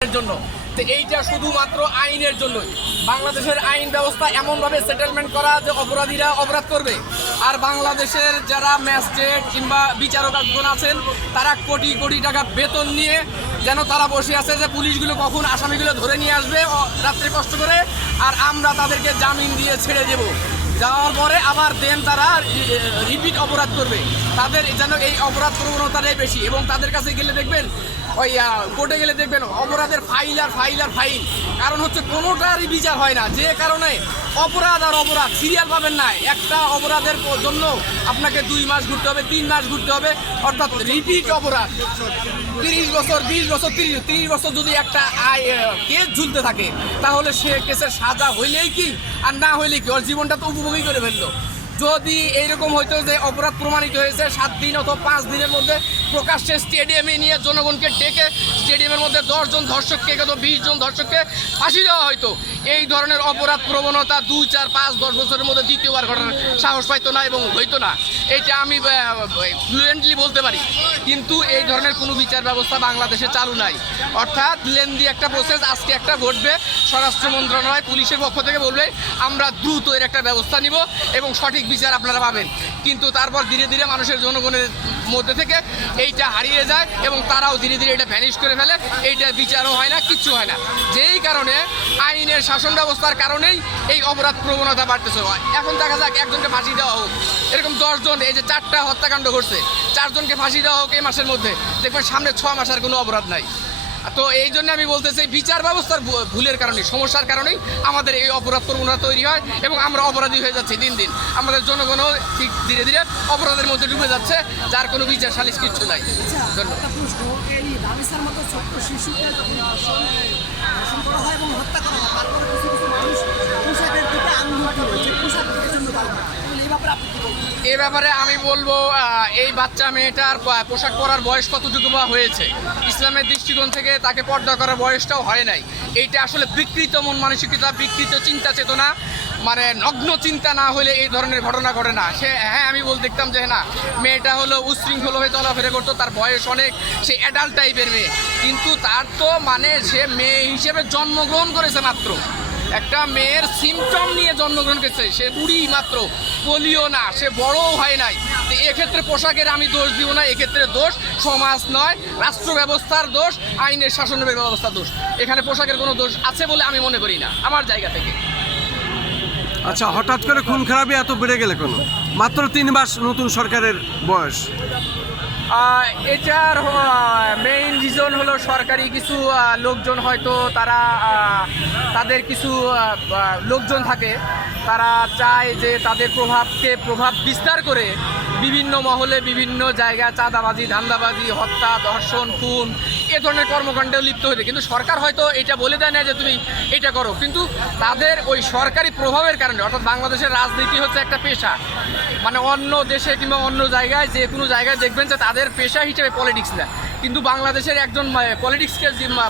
জন্য। তো এইটা শুধুমাত্র আইনের জন্যই। বাংলাদেশের আইন ব্যবস্থা এমনভাবে সেটেলমেন্ট করা যে অপরাধীরা অপরাধ করবে, আর বাংলাদেশের যারা ম্যাজিস্ট্রেট কিংবা বিচারকগণ আছেন তারা কোটি কোটি টাকা বেতন নিয়ে যেন তারা বসে আছে যে পুলিশগুলো কখন আসামিগুলো ধরে নিয়ে আসবে রাত্রে কষ্ট করে, আর আমরা তাদেরকে জামিন দিয়ে ছেড়ে দেব। যাওয়ার পরে আবার দেন তারা রিপিট অপরাধ করবে। তাদের যেন এই অপরাধ প্রবণতাটাই বেশি, এবং তাদের কাছে গেলে দেখবেন ওই কোর্টে গেলে দেখবেন অপরাধের ফাইল আর ফাইল আর ফাইল। কারণ হচ্ছে কোনোটারই বিচার হয় না, যে কারণে অপরাধ আর অপরাধ সিরিয়াল পাবেন না। একটা অপরাধের জন্য আপনাকে 2 মাস ঘুরতে হবে, 3 মাস ঘুরতে হবে, অর্থাৎ রিপিট অপরাধ। 30 বছর 20 বছর 30 বছর যদি একটা কেস ঝুলতে থাকে, তাহলে সে কেসের সাজা হইলেই কি আর না হইলেই কি, ওর জীবনটা তো উপভোগই করে ফেললো। যদি এইরকম হইতো যে অপরাধ প্রমাণিত হয়েছে 7 দিন অথবা 5 দিনের মধ্যে প্রকাশ্যে স্টেডিয়ামে নিয়ে জনগণকে ডেকে স্টেডিয়ামের মধ্যে 10 জন ধর্ষককে 20 জন ধর্ষককে ফাঁসি দেওয়া হয়তো, এই ধরনের অপরাধ প্রবণতা 2, 4, 5, 10 বছরের মধ্যে দ্বিতীয়বার ঘটার সাহস পাইতো না এবং হইতো না। এইটা আমি ফ্লুয়েন্টলি বলতে পারি। কিন্তু এই ধরনের কোনো বিচার ব্যবস্থা বাংলাদেশে চালু নাই। অর্থাৎ লেন্দি একটা প্রসেস, আজকে একটা ঘটবে, স্বরাষ্ট্র মন্ত্রণালয় পুলিশের পক্ষ থেকে বলবে আমরা দ্রুত এর একটা ব্যবস্থা নিব এবং সঠিক বিচার আপনারা পাবেন। কিন্তু তারপর ধীরে ধীরে মানুষের জনগণের মধ্যে থেকে এইটা হারিয়ে যায় এবং তারাও ধীরে ধীরে এটা ভ্যানিশ করে ফেলে। এইটা বিচারও হয় না, কিচ্ছু হয় না। যেই কারণে আইনের শাসন ব্যবস্থার কারণেই এই অপরাধ প্রবণতা বাড়তেছে। এখন দেখা যাক একজনকে ফাঁসি দেওয়া হোক, এরকম 10 জন, এই যে 4টা হত্যাকাণ্ড ঘটছে, 4 জনকে ফাঁসি দেওয়া হোক এই মাসের মধ্যে, দেখবেন সামনে 6 মাসের কোনো অপরাধ নাই। তো এই জন্য আমি বলতে চাই, বিচার ব্যবস্থার ভুলের কারণে, সমস্যার কারণেই আমাদের এই অপরাধ প্রবণতা তৈরি হয় এবং আমরা অপরাধী হয়ে যাচ্ছি দিন দিন। আমাদের জনগণও ঠিক ধীরে ধীরে অপরাধের মধ্যে ডুবে যাচ্ছে, যার কোনো বিচার সালিশ কিচ্ছু নাই। এ ব্যাপারে আমি বলবো, এই বাচ্চা মেয়েটার পোশাক পরার বয়স কতটুকু বা হয়েছে, ইসলামের দৃষ্টিকোণ থেকে তাকে পর্দা করার বয়সটাও হয় নাই। এইটা আসলে বিকৃত মন মানসিকতা, বিকৃত চিন্তা চেতনা, মানে নগ্ন চিন্তা না হলে এই ধরনের ঘটনা ঘটে না। হ্যাঁ আমি দেখতাম যে না, মেয়েটা হলো উশৃঙ্খল হয়ে চলাফেরা করতো, তার বয়স অনেক, সে অ্যাডাল্ট টাইপের মেয়ে, কিন্তু তার তো মানে সে মেয়ে হিসেবে জন্মগ্রহণ করেছে মাত্র। একটা মেয়ের সিমটম নিয়ে জন্মগ্রহণ করেছে, সে বুড়ি মাত্র, পোলিও না, সে বড়ও হয় নাই। তো এক্ষেত্রে পোশাকের আমি দোষ দিব না, এক্ষেত্রে দোষ সমাজ নয়, রাষ্ট্র ব্যবস্থার দোষ, আইনের শাসনের ব্যবস্থার দোষ। এখানে পোশাকের কোনো দোষ আছে বলে আমি মনে করি না আমার জায়গা থেকে। আচ্ছা, হঠাৎ করে খুন খারাপি এত বেড়ে গেলে কেন? মাত্র 3 মাস নতুন সরকারের বয়স। এটার মেইন রিজন হলো সরকারি কিছু লোকজন, হয়তো তারা তাদের কিছু লোকজন থাকে, তারা চায় যে তাদের প্রভাব বিস্তার করে বিভিন্ন মহলে বিভিন্ন জায়গায় চাঁদাবাজি, ধান্দাবাজি, হত্যা, ধর্ষণ, খুন এ ধরনের কর্মকাণ্ডেও লিপ্ত হতে। কিন্তু সরকার হয়তো এটা বলে দেয় না যে তুমি এটা করো, কিন্তু তাদের ওই সরকারি প্রভাবের কারণে, অর্থাৎ বাংলাদেশের রাজনীতি হচ্ছে একটা পেশা। মানে অন্য দেশে কিংবা অন্য জায়গায় যে কোনো জায়গায় দেখবেন যে তাদের পেশা হিসেবে পলিটিক্স না, কিন্তু বাংলাদেশের একজন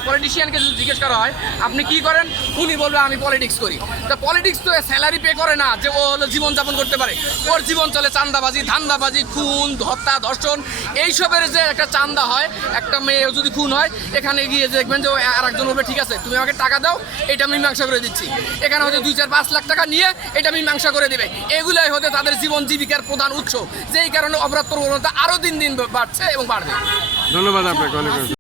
পলিটিশিয়ানকে যদি জিজ্ঞেস করা হয় আপনি কি করেন, উনি বলবে আমি পলিটিক্স করি। তো পলিটিক্স তো স্যালারি পে করে না যে ও হলো জীবনযাপন করতে পারে, ওর জীবন চলে চাঁদাবাজি, ধান্দাবাজি, খুন, হত্যা, ধর্ষণ, এইসবের যে একটা চাঁদা হয়। একটা মেয়ে যদি খুন হয়, এখানে গিয়ে দেখবেন যে আর একজন বলবে ঠিক আছে তুমি আমাকে টাকা দাও, এটা মীমাংসা করে দিচ্ছি। এখানে হয়তো 2, 4, 5 লাখ টাকা নিয়ে এটা মীমাংসা করে দেবে। এগুলাই হতে তাদের জীবন জীবিকার প্রধান উৎস, যেই কারণে অপরাধ প্রবণতা আরও দিন দিন বাড়ছে এবং বাড়বে। ধন্যবাদ আপনাকে অনেক।